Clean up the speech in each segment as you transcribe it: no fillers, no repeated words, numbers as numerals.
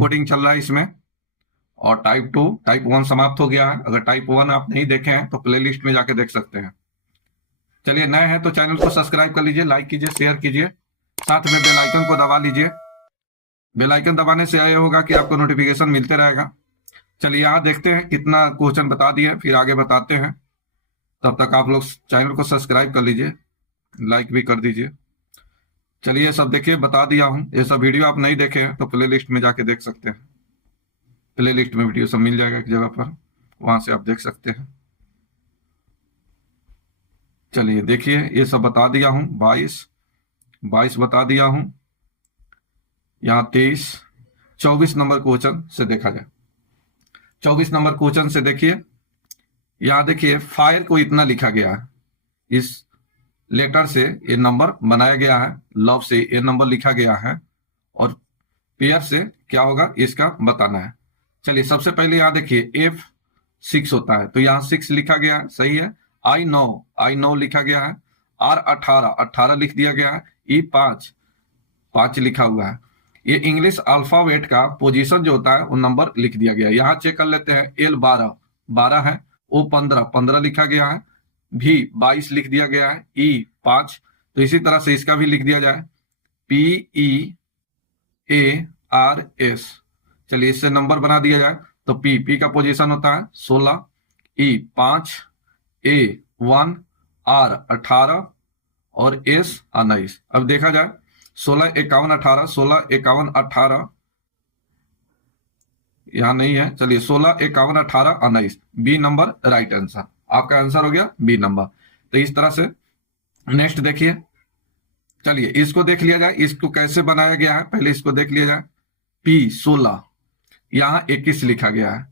Coding चल रहा है इसमें। और टाइप 1 समाप्त हो गया है। अगर टाइप 1 आप नहीं देखे हैं तो प्लेलिस्ट में जाके देख सकते हैं। चलिए, नए हैं तो चैनल को सब्सक्राइब कर लीजिए, लाइक कीजिए, शेयर कीजिए, साथ में बेल आइकन को दबा लीजिए। बेल आइकन दबाने से यह होगा कि आपको नोटिफिकेशन मिलते रहेगा। चलिए, यहाँ देखते हैं कितना क्वेश्चन बता दिए, फिर आगे बताते हैं। तब तक आप लोग चैनल को सब्सक्राइब कर लीजिए, लाइक भी कर दीजिए। चलिए, ये सब देखिए, बता दिया हूं। ये सब वीडियो आप नहीं देखे हैं तो प्लेलिस्ट में जाके देख सकते हैं। प्लेलिस्ट में वीडियो सब मिल जाएगा एक जगह पर, वहां से आप देख सकते हैं। चलिए देखिए, ये सब बता दिया हूं। 22 बता दिया हूं। यहाँ 23, 24 नंबर क्वेश्चन से देखा जाए। 24 नंबर क्वेश्चन से देखिए, यहाँ देखिए फायर को इतना लिखा गया है, इस लेटर से ये नंबर बनाया गया है, लव से ये नंबर लिखा गया है, और पेयर से क्या होगा इसका बताना है। चलिए, सबसे पहले यहाँ देखिए F6 होता है, तो यहाँ 6 लिखा गया है, सही है। I 9 लिखा गया है। R 18 लिख दिया गया है। E 5 लिखा हुआ है। ये इंग्लिश अल्फाबेट का पोजीशन जो होता है वो नंबर लिख दिया गया है। यहाँ चेक कर लेते हैं। L 12 है। O 15 लिखा गया है। V 22 लिख दिया गया है। E 5, तो इसी तरह से इसका भी लिख दिया जाए, PEARS। चलिए, इससे नंबर बना दिया जाए, तो P का पोजीशन होता है 16, E 5, A 1, R 18 और S 19। अब देखा जाए 16 51 18, 16 51 18 यहां नहीं है। चलिए, 16 51 18 19, बी नंबर राइट आंसर। आपका आंसर हो गया बी नंबर। तो इस तरह से नेक्स्ट देखिए। चलिए, इसको देख लिया जाए, इसको कैसे बनाया गया है, पहले इसको देख लिया जाए। P 16, यहाँ 21 लिखा गया है।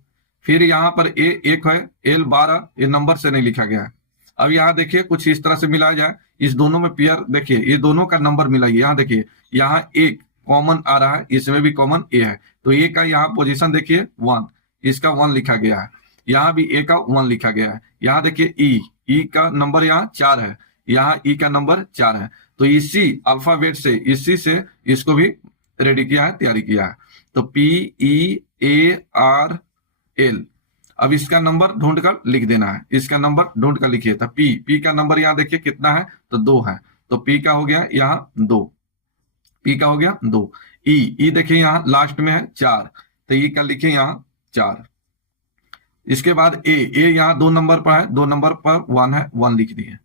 फिर यहाँ पर A 1 है, L 12, ये नंबर से नहीं लिखा गया है। अब यहाँ देखिए कुछ इस तरह से मिलाया जाए, इस दोनों में पेयर देखिए, ये दोनों का नंबर मिलाइए। यहाँ देखिए, यहाँ एक कॉमन आ रहा है, इसमें भी कॉमन A है, तो A का यहाँ पोजीशन देखिए 1, इसका 1 लिखा गया है। यहाँ भी A का 1 लिखा गया है। यहाँ देखिए E का नंबर यहाँ 4 है, यहाँ E का नंबर 4 है। तो इसी अल्फाबेट से, इसी से इसको भी रेडी किया है, तैयारी किया है। तो PEARL। अब इसका नंबर ढूंढ कर लिख देना है, इसका नंबर ढूंढ कर लिखिए। तो P का नंबर यहाँ देखिए कितना है, तो 2 है, तो P का हो गया यहाँ 2, P का हो गया 2। E देखिए यहाँ लास्ट में है 4, तो E का लिखिए यहाँ 4। इसके बाद A यहाँ 2 नंबर पर है, 2 नंबर पर 1 है, 1 लिख दिए।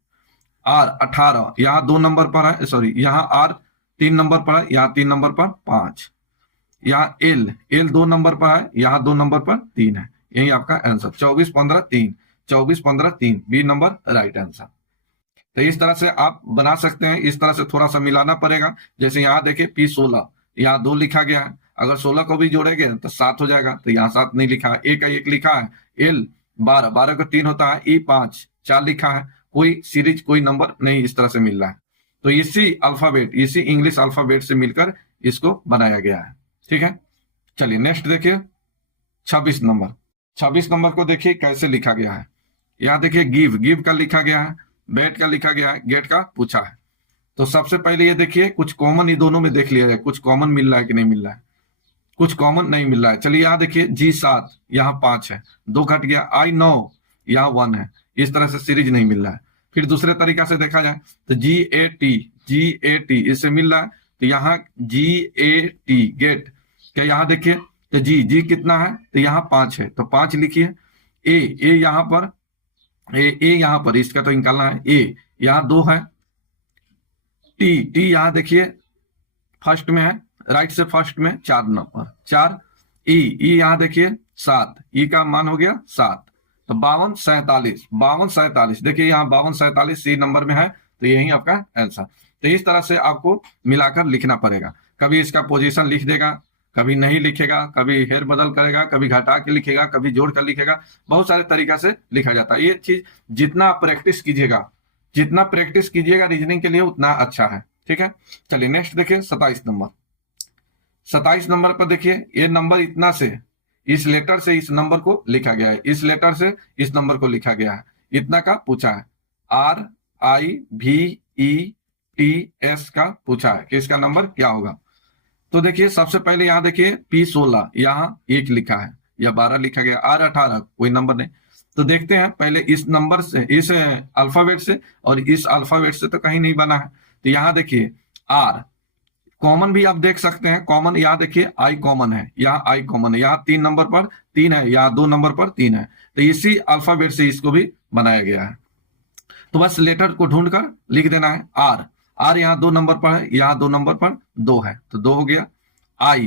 R 18 यहाँ 2 नंबर पर है, सॉरी यहाँ R 3 नंबर पर है, यहाँ 3 नंबर पर 5। यहाँ L 2 नंबर पर है, यहाँ 2 नंबर पर 3 है। यही आपका answer 24 15 3, 24 15 3, B number right answer. तो इस तरह से आप बना सकते हैं। इस तरह से थोड़ा सा मिलाना पड़ेगा। जैसे यहाँ देखिए P 16, यहाँ 2 लिखा गया है, अगर 16 को भी जोड़ेंगे तो 7 हो जाएगा, तो यहाँ 7 नहीं लिखा है। A का 1 लिखा है। L 12 का 3 होता है। E 5 4 लिखा है। कोई सीरीज, कोई नंबर नहीं इस तरह से मिल रहा है। तो इसी इंग्लिश अल्फाबेट से मिलकर इसको बनाया गया है। ठीक है, चलिए नेक्स्ट देखिए। 26 नंबर को देखिए कैसे लिखा गया है। यहाँ देखिए गिव का लिखा गया है, बेट का लिखा गया है, गेट का पूछा है। तो सबसे पहले ये देखिए कुछ कॉमन इन दोनों में देख लिया जाए, कुछ कॉमन मिल रहा है कि नहीं मिल रहा है। कुछ कॉमन नहीं मिल रहा है। चलिए, यहाँ देखिए G 7, यहाँ 5 है, 2 घट गया। I 9 यहाँ 1 है। इस तरह से सीरीज नहीं मिल रहा है। फिर दूसरे तरीका से देखा जाए तो GAT इससे मिल रहा है, तो यहाँ GAT गेट। क्या यहाँ देखिए, तो जी कितना है, तो यहाँ 5 है, तो 5 लिखिए। ए यहाँ पर, ए यहाँ पर, इसका तो निकालना है। ए यहाँ 2 है। टी यहाँ देखिए फर्स्ट में है, राइट से फर्स्ट में 4 नंबर 4। ई यहाँ देखिए 7, ई का मान हो गया 7। तो 52 47 देखिए, यहाँ 52 47 सी नंबर में है, तो यही आपका आंसर। तो इस तरह से आपको मिलाकर लिखना पड़ेगा। कभी इसका पोजीशन लिख देगा, कभी नहीं लिखेगा, कभी हेर बदल करेगा, कभी घटा के लिखेगा, कभी जोड़ कर लिखेगा। बहुत सारे तरीका से लिखा जाता है। ये चीज जितना प्रैक्टिस कीजिएगा, रीजनिंग के लिए उतना अच्छा है। ठीक है, चलिए नेक्स्ट देखिए। 27 नंबर पर देखिए, ये नंबर इतना से, इस लेटर से इस नंबर को लिखा गया है, इस लेटर से इस नंबर को लिखा गया है, इतना का पूछा है। RIVETS का पूछा है कि इसका नंबर क्या होगा। तो देखिए सबसे पहले यहाँ देखिए P16 यहाँ 1 लिखा है या 12 लिखा गया, R18 कोई नंबर नहीं। तो देखते हैं पहले इस नंबर से, इस अल्फाबेट से और इस अल्फाबेट से तो कहीं नहीं बना है। तो यहाँ देखिए R कॉमन भी आप देख सकते हैं, कॉमन यहाँ देखिए I कॉमन है, यहाँ I कॉमन है, यहाँ 3 नंबर पर 3 है, यहाँ 2 नंबर पर 3 है। तो इसी अल्फाबेट से इसको भी बनाया गया है। तो बस लेटर को ढूंढकर लिख देना है R। R यहाँ 2 नंबर पर है, यहाँ 2 नंबर पर 2 है तो 2 हो गया। I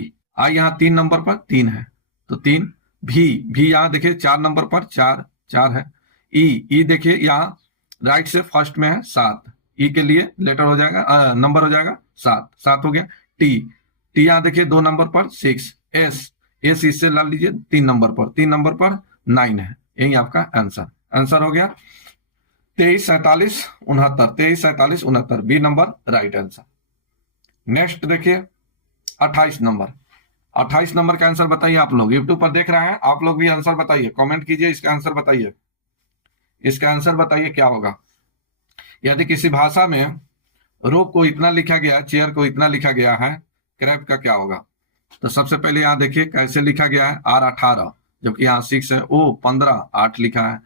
यहाँ 3 नंबर पर 3 है तो 3। भी यहाँ देखिए 4 नंबर पर 4 है। ई देखिए यहाँ राइट से फर्स्ट में है 7, ई के लिए लेटर हो जाएगा, नंबर हो जाएगा 7 हो गया। टी यहाँ देखिए 2 नंबर पर 6। एस इससे ला लीजिए 3 नंबर पर 9 है। यही आपका आंसर हो गया 23, 47, 69। B number right answer. Next देखिए 28 नंबर का आंसर बताइए। आप लोग यूट्यूब पर देख रहे हैं, आप लोग भी आंसर बताइए, कमेंट कीजिए, इसका आंसर बताइए, क्या होगा। यदि किसी भाषा में रोप को इतना लिखा गया, चेयर को इतना लिखा गया है, क्रैप का क्या होगा। तो सबसे पहले यहाँ देखिए कैसे लिखा गया है, R18 जबकि यहाँ 6 है, O 15 8 लिखा है,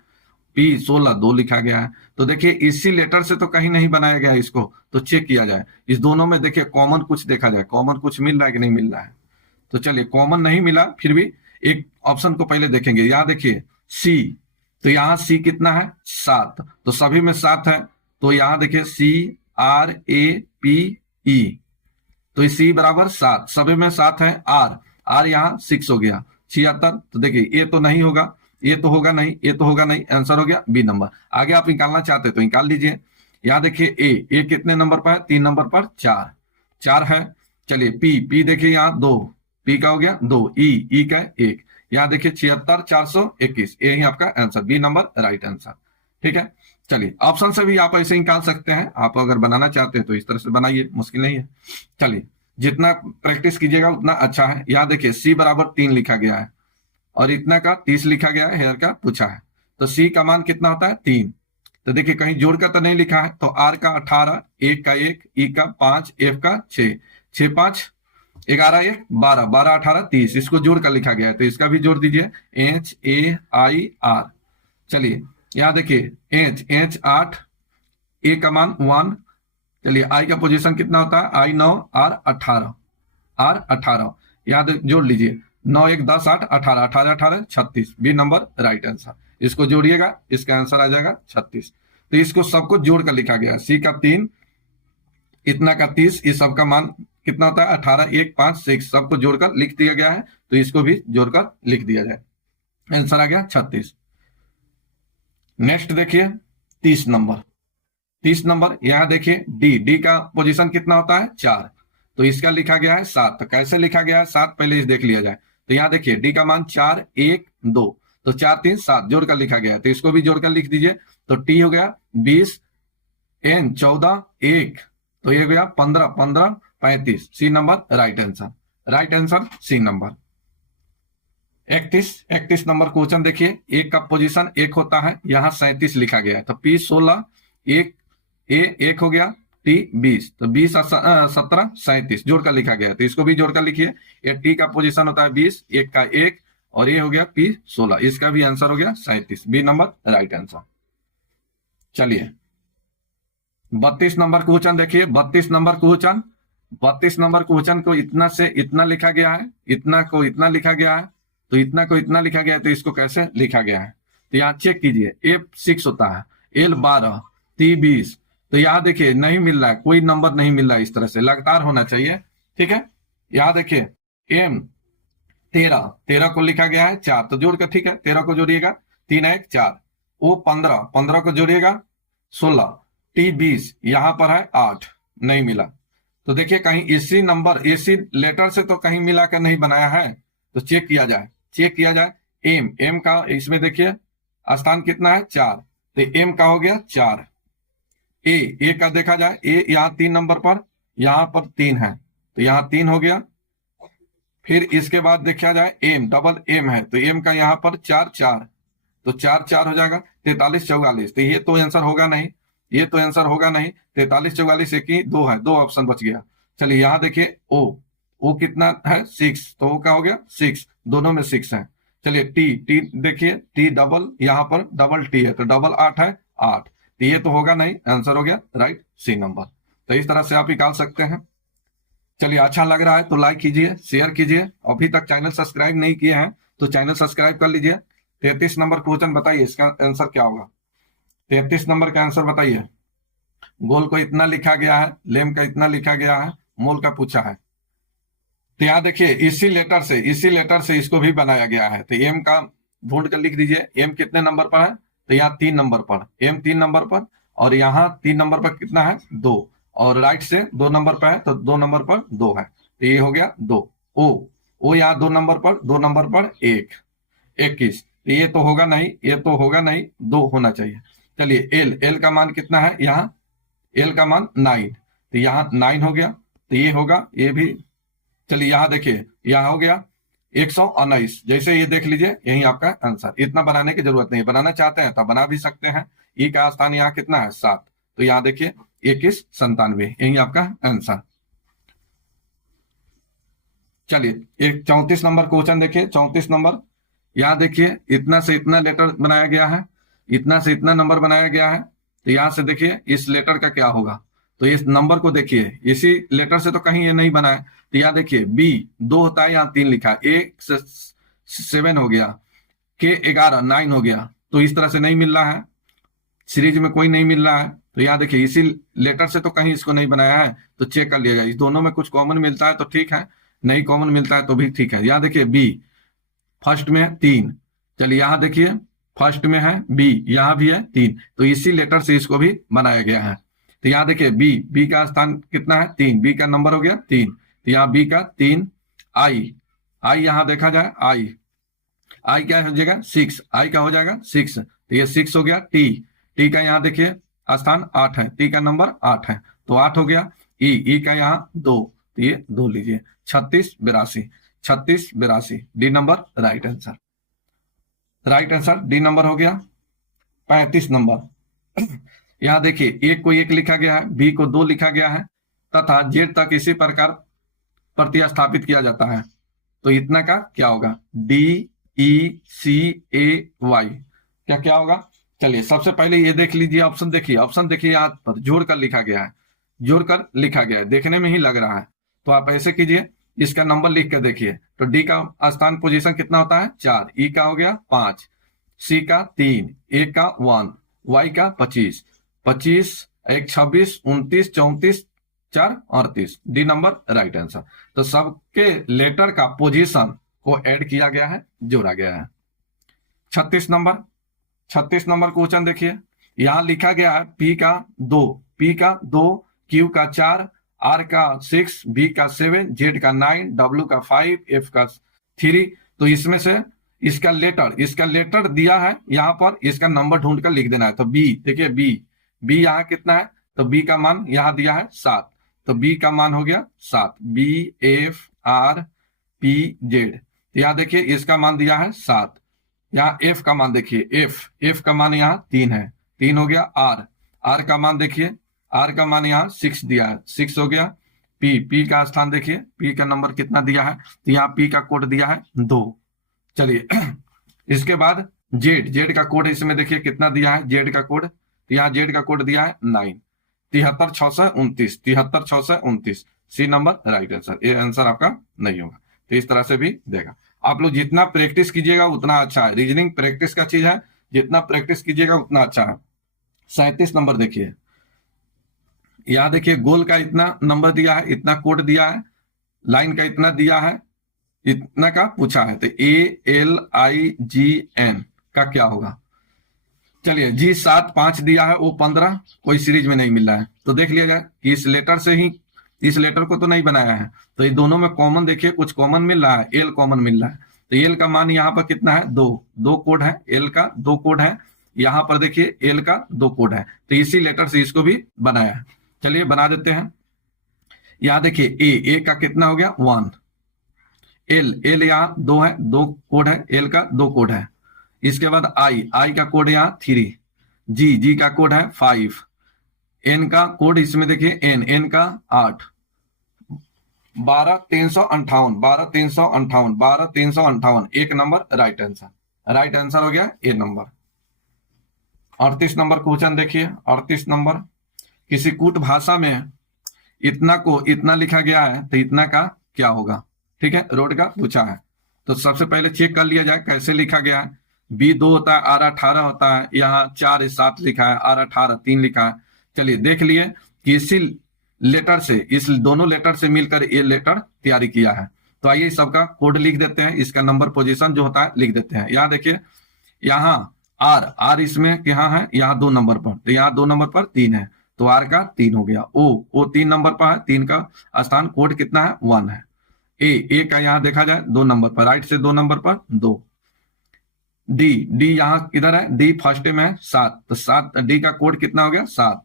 P16 2 लिखा गया है। तो देखिए इसी लेटर से तो कहीं नहीं बनाया गया इसको, तो चेक किया जाए। इस दोनों में देखिए कॉमन कुछ देखा जाए, कॉमन कुछ मिल रहा है कि नहीं मिल रहा है। तो चलिए कॉमन नहीं मिला, फिर भी एक ऑप्शन को पहले देखेंगे। यहाँ देखिए C, तो यहाँ C कितना है 7, तो सभी में 7 है। तो यहाँ देखिए CRAPE, तो C बराबर 7, सभी में 7 है। R यहाँ 6 हो गया 76। तो देखिए ये तो नहीं होगा, ये तो होगा नहीं, ये तो होगा नहीं, आंसर हो गया बी नंबर। आगे आप निकालना चाहते तो निकाल लीजिए। यहाँ देखिए ए कितने नंबर पर है, 3 नंबर पर 4 है। चलिए पी देखिए यहाँ 2, पी का हो गया 2, ई का 1। यहाँ देखिए 76 421, यही आपका answer, B number right answer. ठीक है, चलिए ऑप्शन से भी आप ऐसे निकाल सकते हैं। आप अगर बनाना चाहते हैं तो इस तरह से बनाइए, मुश्किल नहीं है। चलिए जितना प्रैक्टिस कीजिएगा उतना अच्छा है। यहाँ देखिए C बराबर 3 लिखा गया है और इतना का 30 लिखा गया है, हेयर का पूछा है। तो C का मान कितना होता है 3। तो देखिए कहीं जोड़ का तो नहीं लिखा है, तो R का 18, 1 का 1, E का 5, F का 6, 6 5 11 1 12, 12 18 30, इसको जोड़ कर लिखा गया है, तो इसका भी जोड़ दीजिए HAIR। चलिए यहाँ देखिए H 8, A का मान 1। चलिए I का पोजीशन कितना होता है, I 9, R 18, यहाँ जोड़ लीजिए 9 1 10 8 18, 18 18 36, बी नंबर राइट आंसर। इसको जोड़िएगा, इसका आंसर आ जाएगा 36। तो इसको सबको जोड़ कर लिखा गया, C का 3, इतना का 30, इस सबका मान कितना होता है 18 1 5 6, सबको जोड़कर लिख दिया गया है, तो इसको भी जोड़कर लिख दिया जाए, आंसर आ गया 36। नेक्स्ट देखिए 30 नंबर, यहाँ देखिए डी का पोजीशन कितना होता है 4, तो इसका लिखा गया है 7। तो कैसे लिखा गया है 7, पहले इस देख लिया जाए। तो यहाँ देखिए डी का मान 4 1 2, तो 4 3 7 जोड़कर लिखा गया है, तो इसको भी जोड़कर लिख दीजिए। तो टी हो गया 20, एन 14 1, तो ये हो गया 15 15 35, C number right answer C number. 31 number question देखिए, एक का पोजीशन 1 होता है, यहाँ 37 लिखा गया है। तो P16 1 हो गया, टी 20, तो 20 17 37 जोड़कर लिखा गया है, तो इसको भी जोड़कर लिखिए। ये टी का पोजीशन होता है 20, 1 का 1, और ये हो गया P16, इसका भी आंसर हो गया 37, बी नंबर राइट आंसर। चलिए 32 नंबर क्वेश्चन देखिए, 32 नंबर क्वेश्चन को इतना से इतना लिखा गया है, इतना को इतना लिखा गया है, तो इतना को इतना लिखा गया है, तो इसको कैसे लिखा गया है। तो यहाँ चेक कीजिए, F6 होता है, L 12, T 20, तो यहाँ देखिए नहीं मिल रहा है, कोई नंबर नहीं मिल रहा है, इस तरह से लगातार होना चाहिए। ठीक है, यहाँ देखिए M 13 को लिखा गया है 4, तो जोड़कर ठीक है 13 को जोड़िएगा, 3 1 4, O 15 को जोड़िएगा 16, T 20, यहाँ पर है 8, नहीं मिला। तो देखिए कहीं इसी नंबर इसी लेटर से तो कहीं मिला कर नहीं बनाया है, तो चेक किया जाए। एम का इसमें देखिए स्थान कितना है 4, तो एम का हो गया 4। ए का देखा जाए, ए यहाँ 3 नंबर पर, यहाँ पर 3 है, तो यहाँ 3 हो गया। फिर इसके बाद देखा जाए एम, डबल एम है, तो एम का यहाँ पर 4 4, तो 4 4 हो जाएगा 43 44, तो ये तो आंसर होगा नहीं, 43 44 1 2 है, 2 ऑप्शन बच गया। चलिए यहाँ देखिए ओ वो कितना है 6, तो वो क्या हो गया 6, दोनों में 6 है। चलिए टी देखिए, टी डबल, यहाँ पर डबल टी है तो डबल 8 है 8, तो ये तो होगा नहीं, आंसर हो गया राइट सी नंबर। तो इस तरह से आप निकाल सकते हैं। चलिए अच्छा लग रहा है तो लाइक कीजिए, शेयर कीजिए, अभी तक चैनल सब्सक्राइब नहीं किए हैं तो चैनल सब्सक्राइब कर लीजिए। 33 नंबर क्वेश्चन बताइए, इसका आंसर क्या होगा? 33 नंबर का आंसर बताइए। गोल को इतना लिखा गया है, लेम का इतना लिखा गया है, मोल का पूछा है। तो यहाँ देखिए इसी लेटर से इसको भी बनाया गया है। तो एम का ढूंढ कर लिख दीजिए, एम कितने नंबर पर है? तो यहाँ 3 नंबर पर, एम 3 नंबर पर, और यहाँ 3 नंबर पर कितना है 2, और राइट से 2 नंबर पर है तो 2 नंबर पर 2 है, तो ये हो गया 2। ओ यहाँ 2 नंबर पर, 2 नंबर पर 1, 21, ये तो होगा नहीं, ये तो होगा नहीं, 2 होना चाहिए। चलिए एल का मान कितना है? यहाँ एल का मान 9, तो यहाँ 9 हो गया, तो ये होगा, ये भी। चलिए यहाँ देखिए, यहाँ हो गया 119, जैसे ये देख लीजिए, यही आपका आंसर। इतना बनाने की जरूरत नहीं, बनाना चाहते हैं तो बना भी सकते हैं। ई का स्थान यहाँ कितना है 7, तो यहाँ देखिए 2197, यही आपका आंसर। चलिए एक 34 नंबर क्वेश्चन देखिए, 34 नंबर, यहाँ देखिए इतना से इतना लेटर बनाया गया है, इतना से इतना नंबर बनाया गया है, तो यहाँ से देखिए इस लेटर का क्या होगा? तो इस नंबर को देखिए, इसी लेटर से तो कहीं ये नहीं बना है, तो यहाँ देखिए बी 2 होता है, यहाँ 3 लिखा है, ए 7 हो गया, के 11 9 हो गया, तो इस तरह से नहीं मिल रहा है, सीरीज में कोई नहीं मिल रहा है। तो यहाँ देखिए इसी लेटर से तो कहीं इसको नहीं बनाया है, तो चेक कर लिएगा, इस दोनों में कुछ कॉमन मिलता है तो ठीक है, नहीं कॉमन मिलता है तो भी ठीक है। यहाँ देखिए बी फर्स्ट में है 3, चलिए यहाँ देखिए फर्स्ट में है बी, यहाँ भी है 3, तो इसी लेटर से इसको भी बनाया गया है। तो यहाँ देखिए बी का स्थान कितना है 3, बी का नंबर हो गया 3, तो यहाँ बी का 3, आई यहाँ देखा जाए, आई क्या हो जाएगा 6, आई का हो जाएगा 6, तो ये 6 हो गया। टी का यहाँ देखिए स्थान 8 है, टी का नंबर 8 है, तो 8 हो गया। ई का यहाँ 2, तो ये 2 लीजिए, 36 82, D number right answer. Right answer D number हो गया। 35 नंबर, यहाँ देखिए एक को 1 लिखा गया है, बी को 2 लिखा गया है, तथा जेड तक इसी प्रकार प्रतिस्थापित किया जाता है, तो इतना का क्या होगा? DECAY, क्या होगा? चलिए सबसे पहले ये देख लीजिए, ऑप्शन देखिए यहाँ पर जोड़कर लिखा गया है, देखने में ही लग रहा है, तो आप ऐसे कीजिए, इसका नंबर लिख कर देखिए, तो डी का स्थान पोजीशन कितना होता है 4, ई का हो गया 5, सी का 3, ए का 1, वाई का 25, 1 26 29 34 4 38, डी नंबर राइट आंसर। तो सबके लेटर का पोजीशन को ऐड किया गया है, जोड़ा गया है। 36 नंबर क्वेश्चन देखिए, यहां लिखा गया है पी का 2, क्यू का 4, आर का 6, बी का 7, जेड का 9, डब्ल्यू का 5, एफ का 3, तो इसमें से इसका लेटर दिया है, यहाँ पर इसका नंबर ढूंढ कर लिख देना है। तो बी देखिए, बी यहाँ कितना है? तो बी का मान यहाँ दिया है 7, तो बी का मान हो गया 7, BFRPZ, यहाँ देखिए इसका मान दिया है 7, यहाँ एफ का मान देखिए, एफ का मान यहाँ 3 है, 3 हो गया। आर का मान देखिए, आर का मान यहाँ 6 दिया है, 6 हो गया। पी का स्थान देखिए, पी का नंबर कितना दिया है? तो यहाँ पी का कोड दिया है 2। चलिए इसके बाद जेड का कोड इसमें देखिए कितना दिया है, जेड का कोड, तो यहाँ जेड का कोड दिया है 9, 73 629, सी नंबर राइट आंसर। ये आंसर आपका नहीं होगा, तो इस तरह से भी देगा। आप लोग जितना प्रैक्टिस कीजिएगा उतना अच्छा है, रीजनिंग प्रैक्टिस का चीज है, जितना प्रैक्टिस कीजिएगा उतना अच्छा है। 37 नंबर देखिए, यहाँ देखिए गोल का इतना नंबर दिया है, इतना कोड दिया है, लाइन का इतना दिया है, इतना का पूछा है, तो ALIGN का क्या होगा? चलिए जी 7 5 दिया है, वो 15 कोई सीरीज में नहीं मिल रहा है, तो देख लिया जाए कि इस लेटर को तो नहीं बनाया है, तो ये दोनों में कॉमन देखिए, कुछ कॉमन मिल रहा है, एल कॉमन मिल रहा है, तो एल का मान यहाँ पर कितना है? 2 कोड है, एल का 2 कोड है, यहाँ पर देखिए एल का 2 कोड है, तो इसी लेटर से इसको भी बनाया है। चलिए बना देते हैं। यहाँ देखिए ए का कितना हो गया 1, एल यहाँ 2 है, 2 कोड है, एल का 2 कोड है। इसके बाद आई का कोड यहाँ 3, जी का कोड है 5, एन का कोड इसमें देखिए एन का 8, 12,358, 12,358, 12,358 एक नंबर राइट आंसर हो गया ए नंबर। 38 नंबर क्वेश्चन देखिए। 38 नंबर, किसी कूट भाषा में इतना को इतना लिखा गया है तो इतना का क्या होगा। ठीक है, रोड का पूछा है। तो सबसे पहले चेक कर लिया जाए कैसे लिखा गया है। बी 2 होता है, आर 18 होता है, यहाँ 4 7 लिखा है, आर 18 3 लिखा है। चलिए देख लिए कि इसी लेटर से, इस दोनों लेटर से मिलकर ये लेटर तैयारी किया है। तो आइए सबका कोड लिख देते हैं, इसका नंबर पोजीशन जो होता है लिख देते हैं। यहाँ देखिए, यहाँ आर इसमें यहाँ है, यहाँ 2 नंबर पर, तो यहाँ 2 नंबर पर 3 है, तो आर का 3 हो गया। ओ 3 नंबर पर है, 3 का स्थान कोड कितना है 1 है। ए का यहाँ देखा जाए 2 नंबर पर, राइट से 2 नंबर पर 2। डी यहाँ किधर है, डी फर्स्ट में है 7, तो 7 डी का कोड कितना हो गया 7,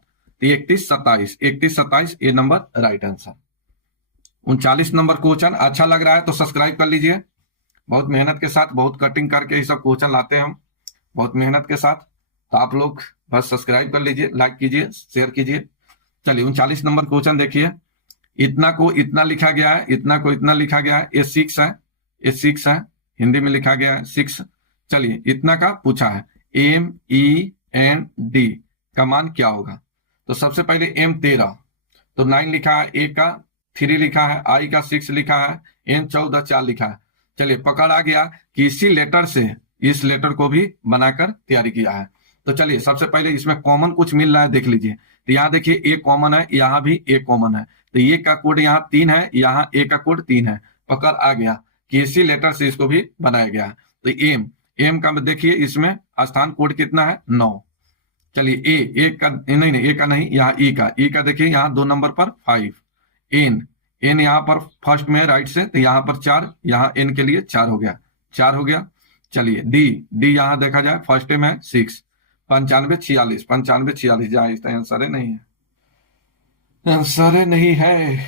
तो 31 27, 31 27 ये number right answer. 39 number question अच्छा लग रहा है तो सब्सक्राइब कर लीजिए। बहुत मेहनत के साथ, बहुत कटिंग करके ये सब क्वेश्चन लाते हैं हम, बहुत मेहनत के साथ। तो आप लोग बस सब्सक्राइब कर लीजिए, लाइक कीजिए, शेयर कीजिए। चलिए 39 नंबर क्वेश्चन देखिए। इतना को इतना लिखा गया है, इतना को इतना लिखा गया है, ये 6 है, ये 6 है, हिंदी में लिखा गया है 6। चलिए इतना का पूछा है, MEND का मान क्या होगा। तो सबसे पहले M 13, तो 9 लिखा है, A का 3 लिखा है, I का 6 लिखा है, N 14 4 लिखा है। चलिए पकड़ आ गया कि इसी लेटर से इस लेटर को भी बनाकर तैयारी किया है। तो चलिए सबसे पहले इसमें कॉमन कुछ मिल रहा है देख लीजिए। तो यहाँ देखिए ए कॉमन है, यहाँ भी ए कॉमन है, तो ये का कोड यहाँ 3 है, यहाँ ए का कोड 3 है। पकड़ आ गया कि इसी लेटर से इसको भी बनाया गया है। तो एम का देखिए इसमें स्थान कोड कितना है 9। चलिए ए का नहीं ए का नहीं, यहाँ ई का देखिए यहाँ 2 नंबर पर 5। एन यहाँ पर फर्स्ट में राइट से, तो यहाँ पर 4, यहाँ एन के लिए 4 हो गया, 4 हो गया। चलिए डी यहाँ देखा जाए फर्स्ट में है 6, 95 46, 95 46 जहाँ इसका आंसर नहीं है, आंसर नहीं है।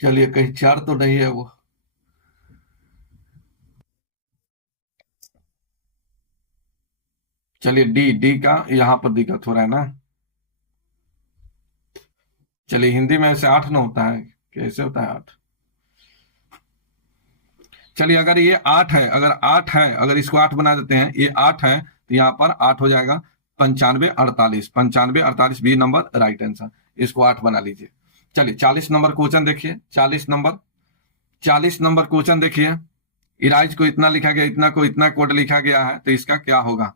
चलिए कहीं 4 तो नहीं है वो। चलिए डी का यहाँ पर दिक्कत हो रहा है ना। चलिए हिंदी में ऐसे 8 न होता है, कैसे होता है 8। चलिए अगर ये 8 है, अगर इसको 8 बना देते हैं, ये 8 है तो यहाँ पर 8 हो जाएगा 95 48, 95 48 बी नंबर राइट आंसर। इसको 8 बना लीजिए। चलिए 40 नंबर क्वेश्चन देखिए। 40 नंबर क्वेश्चन देखिए। इराइज को इतना लिखा गया, इतना को इतना कोड लिखा गया है, तो इसका क्या होगा।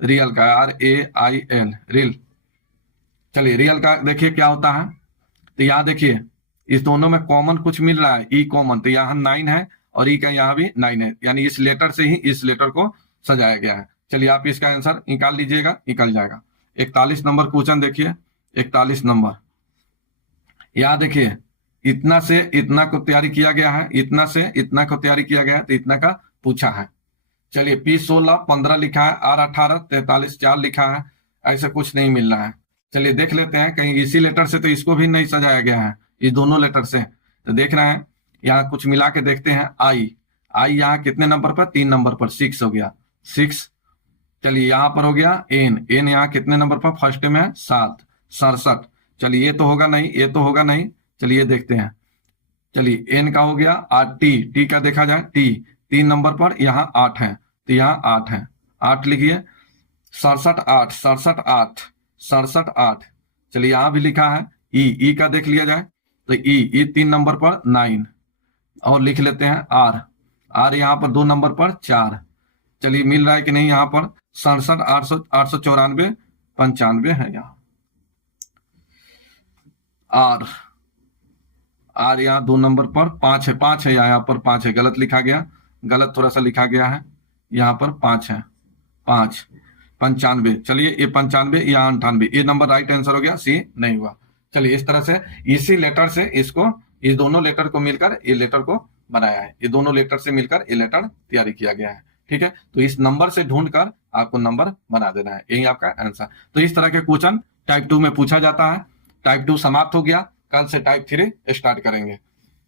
रियल का RAIL रियल। चलिए रियल का देखिए क्या होता है। तो यहाँ देखिए इस दोनों में कॉमन कुछ मिल रहा है, ई कॉमन, तो यहाँ 9 है और ई का यहाँ भी 9 है, यानी इस लेटर से ही इस लेटर को सजाया गया है। चलिए आप इसका आंसर निकाल लीजिएगा, निकल जाएगा। 41 नंबर क्वेश्चन देखिए। 41 नंबर, यहाँ देखिए इतना से इतना को तैयारी किया गया है, इतना से इतना को तैयारी किया गया है, तो इतना का पूछा है। चलिए P 16 15 लिखा है, R 18 43 4 लिखा है, ऐसा कुछ नहीं मिल रहा है। चलिए देख लेते हैं कहीं इसी लेटर से तो इसको भी नहीं सजाया गया है, इस दोनों लेटर से। तो देख रहे हैं यहाँ कुछ मिला के देखते हैं। आई यहाँ कितने नंबर पर, 3 नंबर पर, 6 हो गया 6। चलिए यहाँ पर हो गया एन यहाँ कितने नंबर पर, फर्स्ट में है 7 67। चलिए ये तो होगा नहीं, ये तो होगा नहीं। चलिए देखते हैं। चलिए एन का हो गया। टी का देखा जाए, टी 3 नंबर पर, यहाँ 8 है, तो यहाँ 8 है, 8 लिखिए। 67 8 67 8 67 8। चलिए यहाँ भी लिखा है। ई का देख लिया जाए, तो ई 3 नंबर पर 9, और लिख लेते हैं आर यहाँ पर 2 नंबर पर 4। चलिए मिल रहा है कि नहीं, यहाँ पर 67 894 95 है। यहाँ आर यहाँ 2 नंबर पर 5 है, यहाँ पर 5 है, गलत लिखा गया, गलत थोड़ा सा लिखा गया है, यहाँ पर 5 है, 5 95। चलिए ये 95 यहाँ 98, ये नंबर राइट आंसर हो गया, सी नहीं हुआ। चलिए इस तरह से इसी लेटर से इसको, इस दोनों लेटर को मिलकर ये लेटर को बनाया है, ये दोनों लेटर से मिलकर ये लेटर तैयारी किया गया है। ठीक है, तो इस नंबर से ढूंढकर आपको नंबर बना देना है, यही आपका आंसर। तो इस तरह के क्वेश्चन टाइप 2 में पूछा जाता है। टाइप 2 समाप्त हो गया, कल से टाइप 3 स्टार्ट करेंगे।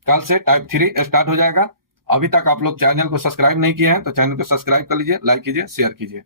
कल से टाइप 3 स्टार्ट हो जाएगा। अभी तक आप लोग चैनल को सब्सक्राइब नहीं किए हैं तो चैनल को सब्सक्राइब कर लीजिए, लाइक कीजिए, शेयर कीजिए।